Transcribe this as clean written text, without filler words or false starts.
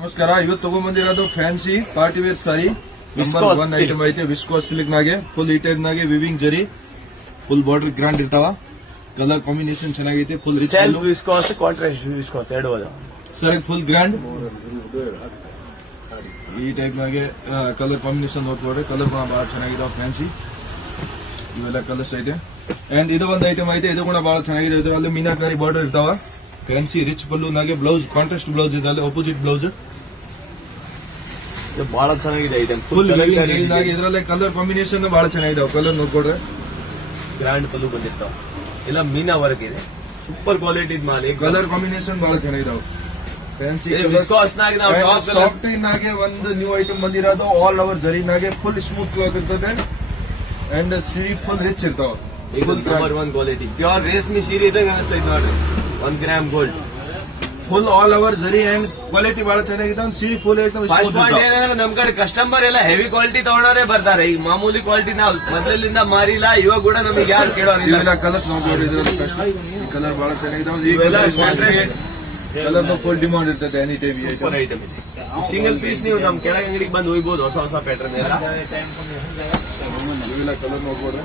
ನಮಸ್ಕಾರ. ಇವತ್ತು ತಗೊಂಡ್ಬಂದಿರೋದು fancy party wear sari number 1 item ಐತೆ. ವಿಸ್ಕೋಸ್ ಸಿಲ್ಕ್ ನಾಗೆ ಫುಲ್ ಈ ಟೈಪ್ ನಾಗೆ weaving zari, full border grand ಇರ್ತಾವ. ಕಲರ್ ಕಾಂಬಿನೇಷನ್ ಚೆನ್ನಾಗೈತೆ. Full rich viscose contrast viscose ಎರಡು ಸರ್ ಫುಲ್ ಗ್ರ್ಯಾಂಡ್. ಈ ಟೈಪ್ ನಾಗೆ ಕಲರ್ ಕಾಂಬಿನೇಷನ್ ನೋಡ್ಕೊಡ್ರಿ. ಕಲರ್ ಬಹಳ ಚೆನ್ನಾಗಿದಾವ. ಫ್ಯಾನ್ಸಿ ಇವೆಲ್ಲ ಕಲರ್ಸ್ ಐತೆ. ಅಂಡ್ ಇದು ಒಂದು ಐಟಮ್ ಐತೆ. ಇದು ಕೂಡ ಬಹಳ ಚೆನ್ನಾಗಿದೆ. ಇದರಲ್ಲಿ ಮೀನಾಕಾರಿ ಬಾರ್ಡರ್ ಇರ್ತಾವ. ಫ್ಯಾನ್ಸಿ ರಿಚ್ ಪಲ್ಲು ನಾಗೆ ಬ್ಲೌಸ್ ಕಾಂಟ್ರಾಸ್ಟ್ ಬ್ಲೌಸ್ ಇದೆ. ಅಪೋಸಿಟ್ ಬ್ಲೌಸ್ ಬಹಳ ಚೆನ್ನಾಗಿದೆ ಐಟಮ್. ಫುಲ್ ಇದರಲ್ಲೇ ಕಲರ್ ಕಾಂಬಿನೇಷನ್ ಬಹಳ ಚೆನ್ನಾಗಿದಾವ. ಕಲರ್ ನೋಡ್ಕೊಡ್ರೆ ಗ್ರ್ಯಾಂಡ್ ಪಲ್ಲು ಬಂದಿರ್ತಾವ. ಎಲ್ಲ ಮೀನಾ ವರ್ಕ್ ಇದೆ. ಸೂಪರ್ ಕ್ವಾಲಿಟಿ ಮಾಲ್. ಕಲರ್ ಕಾಂಬಿನೇಷನ್ ಬಹಳ ಚೆನ್ನಾಗಿದಾವ. ಫ್ಯಾನ್ಸಿ ವಿಸ್ಕೋಸ್ ನಾಗೆ ನಾವು ಸಾಫ್ಟ್ ನಾಗೆ ಒಂದು ನ್ಯೂ ಐಟಮ್ ಬಂದಿರೋದು. ಆಲ್ ಓವರ್ ಜರಿನಾಗೆ ಫುಲ್ ಸ್ಮೂತ್ ಕ್ಲಾತ್ ಇರ್ತದೆ. ಅಂಡ್ ಸೀರೆ ಫುಲ್ ರಿಚ್ ಇರ್ತಾವ. ನಂಬರ್ 1 ಕ್ವಾಲಿಟಿ ಪ್ಯೂರ್ ರೇಷ್ಮೆ ಸೀರೆ ಇದ್ದಂಗೆ ಅನಿಸ್ತೈತೆ ನೋಡ್ರಿ. 1 gram gold full all over zari and quality ಬಹಳ ಚೆನ್ನಾಗಿದೆ. ಸೀರೆ ಫುಲ್ ಫಸ್ಟ್ ಪಾಯಿಂಟ್ ಏನಂದ್ರೆ ನಮ್ ಕಡೆ ಕಸ್ಟಮರ್ ಎಲ್ಲ ಹೆವಿ ಕ್ವಾಲಿಟಿ ತಗೊಂಡವ್ರೆ ಬರ್ತಾರೆ. ಈಗ ಮಾಮೂಲಿ ಕ್ವಾಲಿಟಿ ನಾವು ಮೊದಲಿಂದ ಮಾರಿಲ್ಲ. ಇವಾಗ ಕೂಡ ನಮಗೆ ಯಾರು ಕೇಳೋರಿಲ್ಲ. ಕಲರ್ಸ್ ನೋಡ್ಬೋದು. ಕಲರ್ ಬಹಳ ಚೆನ್ನಾಗಿದೆ. ಕಲರ್ ಫುಲ್ ಡಿಮಾಂಡ್ ಇರ್ತದೆ ಎನಿ ಟೈಮ್. ಸೂಪರ್ ಐಟಮ್ ಇದೆ. ಸಿಂಗಲ್ ಪೀಸ್ ನೀವು ನಮ್ ಕೆಳಗೆ ಅಂಗಡಿಗೆ ಬಂದು ಹೋಗ್ಬೋದು. ಹೊಸ ಹೊಸ ಪ್ಯಾಟರ್ನ್ ಎಲ್ಲ ಕಲರ್ ನೋಡ್ಬೋದು.